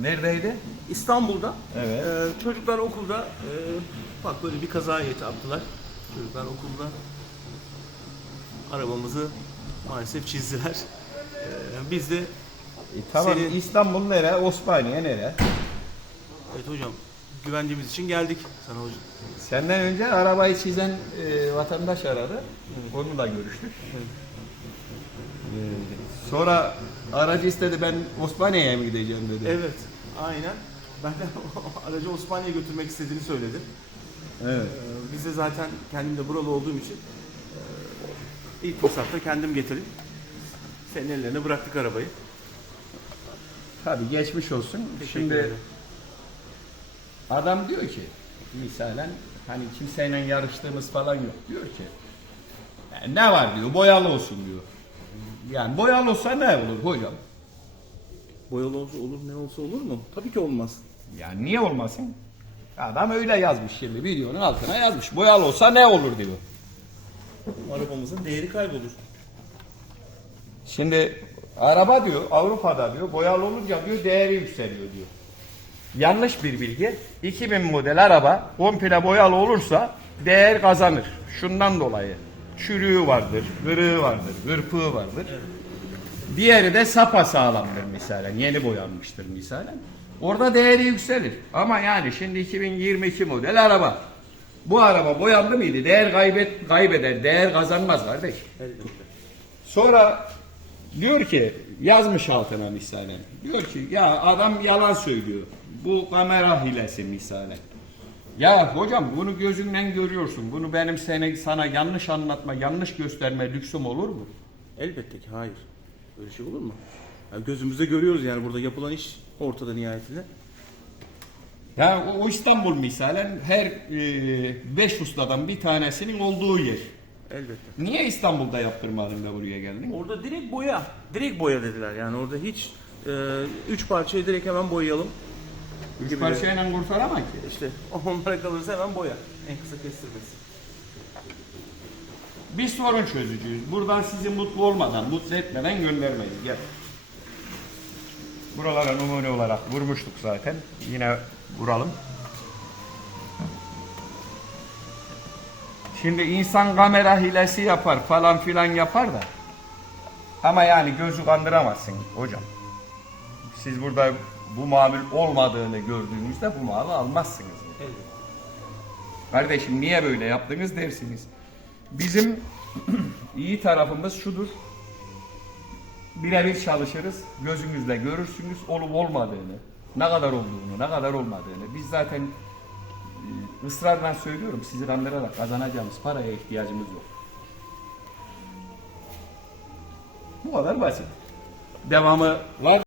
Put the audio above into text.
Neredeydi? İstanbul'da Evet. e, çocuklar okulda e, bak böyle bir kaza yaptılar. Çocuklar okulda arabamızı maalesef çizdiler. E, biz de E, tamam Senin- İstanbul nere? Osmaniye nere? evet hocam güvencemiz için geldik sana hocam. Senden önce arabayı çizen e, vatandaş aradı. Onunla görüştük. Sonra aracı istedi ben Osmaniye'ye mi gideceğim dedi. Evet aynen. Ben de aracı Osmaniye'ye götürmek istediğini söyledim. Evet. E, biz de zaten kendim de buralı olduğum için e, ilk fırsatta kendim getirip senin ellerine bıraktık arabayı. Tabii geçmiş olsun. Teşekkür Şimdi ederim. adam diyor ki misalen hani kimseyle yarıştığımız falan yok. Diyor ki "E, ne var diyor boyalı olsun diyor. Yani boyalı olsa ne olur hocam? Boyalı olsa olur ne olsa olur mu? Tabii ki olmaz. Yani niye olmasın? Adam öyle yazmış şimdi videonun altına yazmış. Boyalı olsa ne olur diyor. Arabamızın değeri kaybolur. Şimdi araba diyor Avrupa'da diyor boyalı olunca diyor değeri yükseliyor diyor. Yanlış bir bilgi. 2000 model araba komple boyalı olursa değer kazanır. Şundan dolayı çürüğü vardır, kırığı vardır, hırpığı vardır. Diğeri de sapa sağlamdır misalen. Yeni boyanmıştır misalen. Orada değeri yükselir. Ama yani şimdi 2022 model araba. Bu araba boyandı mıydı? Değer kaybet kaybeder, değer kazanmaz kardeş. Sonra diyor ki yazmış altına misalen. Diyor ki ya adam yalan söylüyor. Bu kamera hilesi misalen. Ya hocam bunu gözünden görüyorsun. Bunu benim sene, sana yanlış anlatma, yanlış gösterme lüksüm olur mu? Elbette ki hayır. Öyle şey olur mu? Ya gözümüzde görüyoruz yani burada yapılan iş ortada nihayetinde. Ya o, o İstanbul misalen her e, beş ustadan bir tanesinin olduğu yer. Elbette. Niye İstanbul'da yaptırmadın da buraya geldin? Orada direkt boya. Direkt boya dediler yani orada hiç e, üç parçayı direkt hemen boyayalım. Üç parçayla kurtaramam ki. İşte onlara kalırsa hemen boya. En kısa kestirmesi. Bir sorun çözücüyüz. Buradan sizi mutlu olmadan, mutlu etmeden göndermeyiz. Gel. Buralara numune olarak vurmuştuk zaten. Yine vuralım. Şimdi insan kamera hilesi yapar falan filan yapar da. Ama yani gözü kandıramazsın hocam. Siz burada bu mamul olmadığını gördüğünüzde bu malı almazsınız. Elbette. Kardeşim niye böyle yaptınız dersiniz. Bizim iyi tarafımız şudur. Birebir çalışırız. Gözünüzle görürsünüz olup olmadığını, ne kadar olduğunu, ne kadar olmadığını. Biz zaten e, ısrarla söylüyorum sizi kandırarak kazanacağımız paraya ihtiyacımız yok. Bu kadar basit. Devamı var.